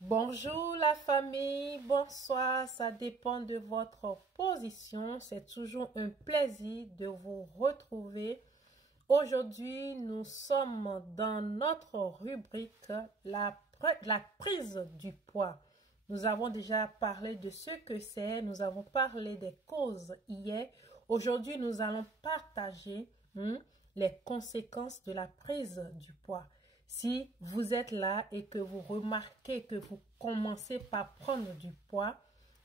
Bonjour la famille, bonsoir, ça dépend de votre position. C'est toujours un plaisir de vous retrouver. Aujourd'hui, nous sommes dans notre rubrique la prise du poids. Nous avons déjà parlé de ce que c'est, nous avons parlé des causes hier. Aujourd'hui, nous allons partager les conséquences de la prise du poids. Si vous êtes là et que vous remarquez que vous commencez par prendre du poids,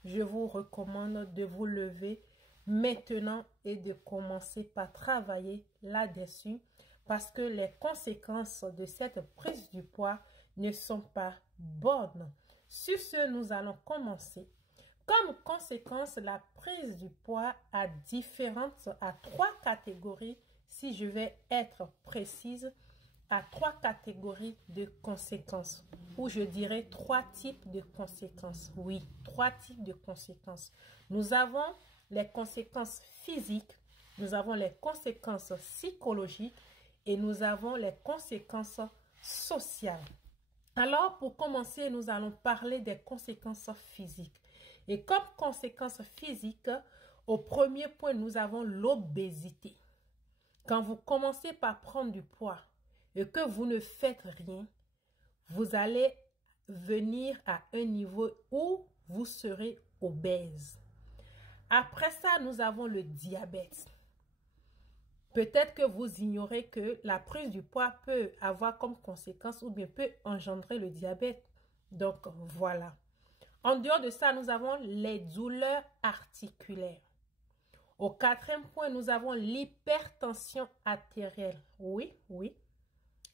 je vous recommande de vous lever maintenant et de commencer par travailler là-dessus parce que les conséquences de cette prise du poids ne sont pas bonnes. Sur ce, nous allons commencer. Comme conséquence, la prise du poids a trois catégories, si je vais être précise, à trois catégories de conséquences, ou je dirais trois types de conséquences. Oui, trois types de conséquences. Nous avons les conséquences physiques, nous avons les conséquences psychologiques et nous avons les conséquences sociales. Alors, pour commencer, nous allons parler des conséquences physiques. Et comme conséquence physique, au premier point, nous avons l'obésité. Quand vous commencez par prendre du poids, et que vous ne faites rien, vous allez venir à un niveau où vous serez obèse. Après ça, nous avons le diabète. Peut-être que vous ignorez que la prise du poids peut avoir comme conséquence ou bien peut engendrer le diabète. Donc, voilà. En dehors de ça, nous avons les douleurs articulaires. Au quatrième point, nous avons l'hypertension artérielle. Oui.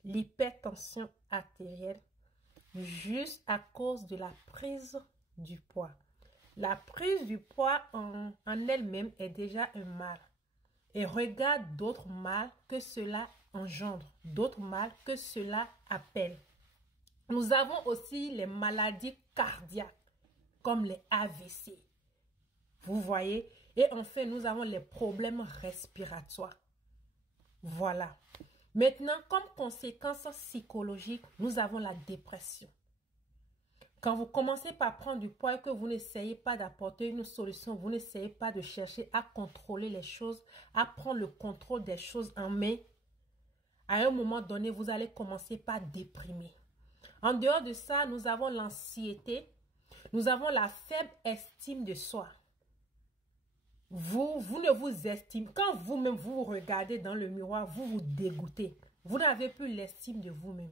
L'hypertension artérielle juste à cause de la prise du poids. La prise du poids en elle-même est déjà un mal. Et regarde d'autres mal que cela engendre, d'autres mal que cela appelle. Nous avons aussi les maladies cardiaques, comme les AVC. Vous voyez? Et enfin, nous avons les problèmes respiratoires. Voilà. Maintenant, comme conséquence psychologique, nous avons la dépression. Quand vous commencez par prendre du poids et que vous n'essayez pas d'apporter une solution, vous n'essayez pas de chercher à contrôler les choses, à prendre le contrôle des choses en main, à un moment donné, vous allez commencer par déprimer. En dehors de ça, nous avons l'anxiété, nous avons la faible estime de soi. Vous ne vous estimez, quand vous-même vous regardez dans le miroir, vous vous dégoûtez. Vous n'avez plus l'estime de vous-même.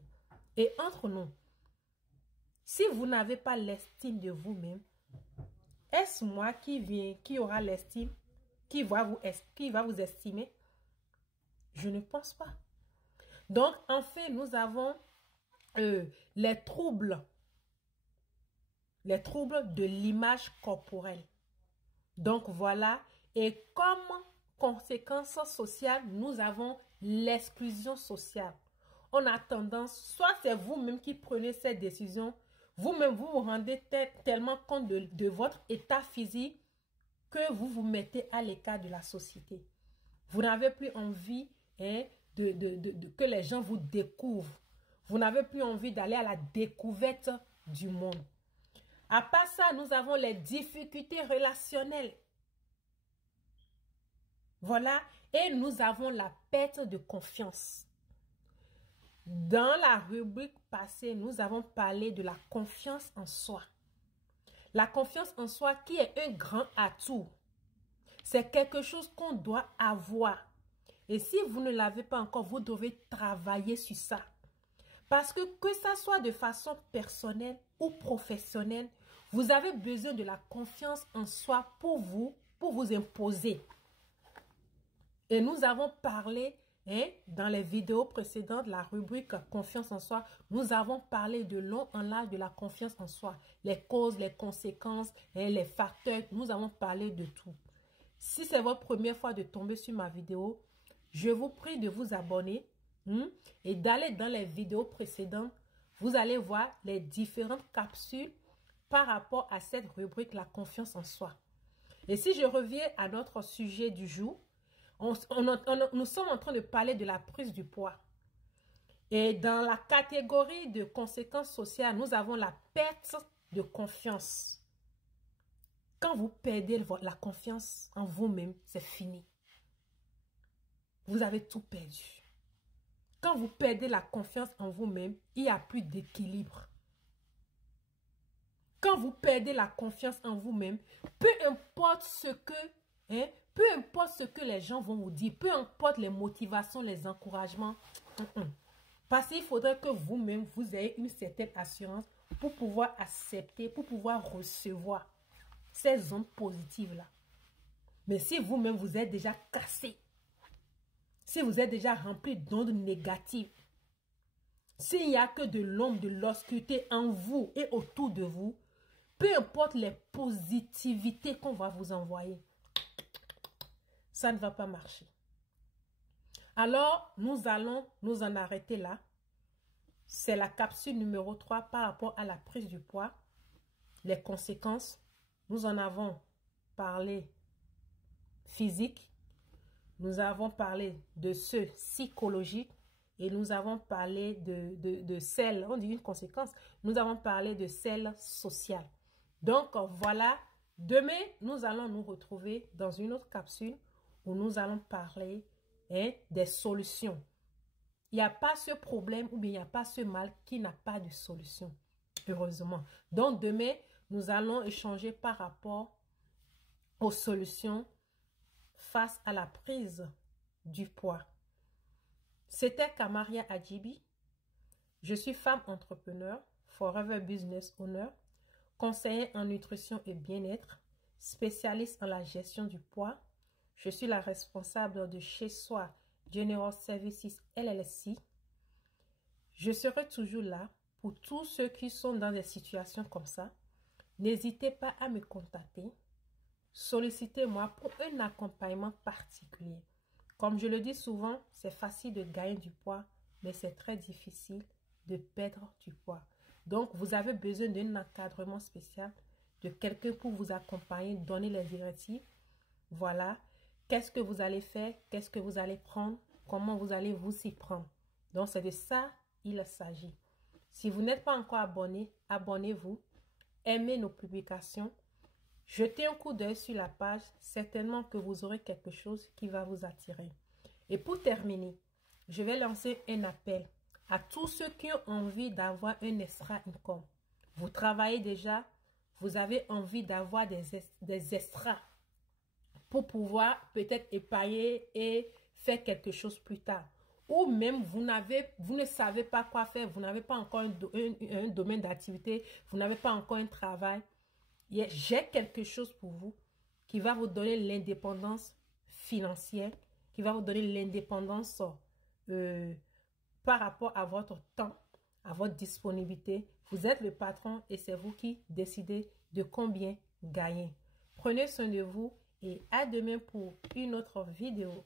Et entre nous, si vous n'avez pas l'estime de vous-même, est-ce moi qui aura l'estime, qui va vous estimer? Je ne pense pas. Donc, enfin, nous avons les troubles de l'image corporelle. Donc, voilà. Et comme conséquence sociale, nous avons l'exclusion sociale. On a tendance, soit c'est vous-même qui prenez cette décision, vous-même vous vous rendez tellement compte de votre état physique que vous vous mettez à l'écart de la société. Vous n'avez plus envie que les gens vous découvrent. Vous n'avez plus envie d'aller à la découverte du monde. À part ça, nous avons les difficultés relationnelles. Voilà. Et nous avons la perte de confiance. Dans la rubrique passée, nous avons parlé de la confiance en soi. La confiance en soi qui est un grand atout. C'est quelque chose qu'on doit avoir. Et si vous ne l'avez pas encore, vous devez travailler sur ça. Parce que ça soit de façon personnelle ou professionnelle, vous avez besoin de la confiance en soi pour vous imposer. Et nous avons parlé, dans les vidéos précédentes, la rubrique confiance en soi, nous avons parlé de long en large de la confiance en soi. Les causes, les conséquences, les facteurs, nous avons parlé de tout. Si c'est votre première fois de tomber sur ma vidéo, je vous prie de vous abonner et d'aller dans les vidéos précédentes. Vous allez voir les différentes capsules par rapport à cette rubrique, la confiance en soi. Et si je reviens à notre sujet du jour, nous sommes en train de parler de la prise du poids. Et dans la catégorie de conséquences sociales, nous avons la perte de confiance. Quand vous perdez la confiance en vous-même, c'est fini. Vous avez tout perdu. Quand vous perdez la confiance en vous-même, il n'y a plus d'équilibre. Quand vous perdez la confiance en vous-même, peu importe ce que les gens vont vous dire, peu importe les motivations, les encouragements, parce qu'il faudrait que vous-même, vous ayez une certaine assurance pour pouvoir accepter, pour pouvoir recevoir ces ondes positives-là. Mais si vous-même, vous êtes déjà cassé, si vous êtes déjà rempli d'ondes négatives, s'il n'y a que de l'ombre, de l'obscurité en vous et autour de vous, peu importe les positivités qu'on va vous envoyer, ça ne va pas marcher. Alors, nous allons nous en arrêter là. C'est la capsule numéro 3 par rapport à la prise du poids. Les conséquences, nous en avons parlé physique, nous avons parlé de ceux psychologiques et nous avons parlé de celles, on dit une conséquence, nous avons parlé de celles sociales. Donc, voilà, demain, nous allons nous retrouver dans une autre capsule où nous allons parler des solutions. Il n'y a pas ce problème ou bien il n'y a pas ce mal qui n'a pas de solution, heureusement. Donc, demain, nous allons échanger par rapport aux solutions face à la prise du poids. C'était Kamaria Adjibi. Je suis femme entrepreneur, Forever Business Owner, conseillère en nutrition et bien-être, spécialiste en la gestion du poids. Je suis la responsable de Chez Soi General Services LLC. Je serai toujours là pour tous ceux qui sont dans des situations comme ça. N'hésitez pas à me contacter. Sollicitez-moi pour un accompagnement particulier. Comme je le dis souvent, c'est facile de gagner du poids, mais c'est très difficile de perdre du poids. Donc, vous avez besoin d'un encadrement spécial, de quelqu'un pour vous accompagner, donner les directives. Voilà. Qu'est-ce que vous allez faire? Qu'est-ce que vous allez prendre? Comment vous allez vous y prendre? Donc, c'est de ça il s'agit. Si vous n'êtes pas encore abonné, abonnez-vous. Aimez nos publications. Jetez un coup d'œil sur la page. Certainement que vous aurez quelque chose qui va vous attirer. Et pour terminer, je vais lancer un appel à tous ceux qui ont envie d'avoir un extra income. Vous travaillez déjà, vous avez envie d'avoir des extras pour pouvoir peut-être épargner et faire quelque chose plus tard. Ou même vous ne savez pas quoi faire, vous n'avez pas encore un domaine d'activité, vous n'avez pas encore un travail. J'ai quelque chose pour vous qui va vous donner l'indépendance financière, qui va vous donner l'indépendance par rapport à votre temps, à votre disponibilité. Vous êtes le patron et c'est vous qui décidez de combien gagner. Prenez soin de vous et à demain pour une autre vidéo.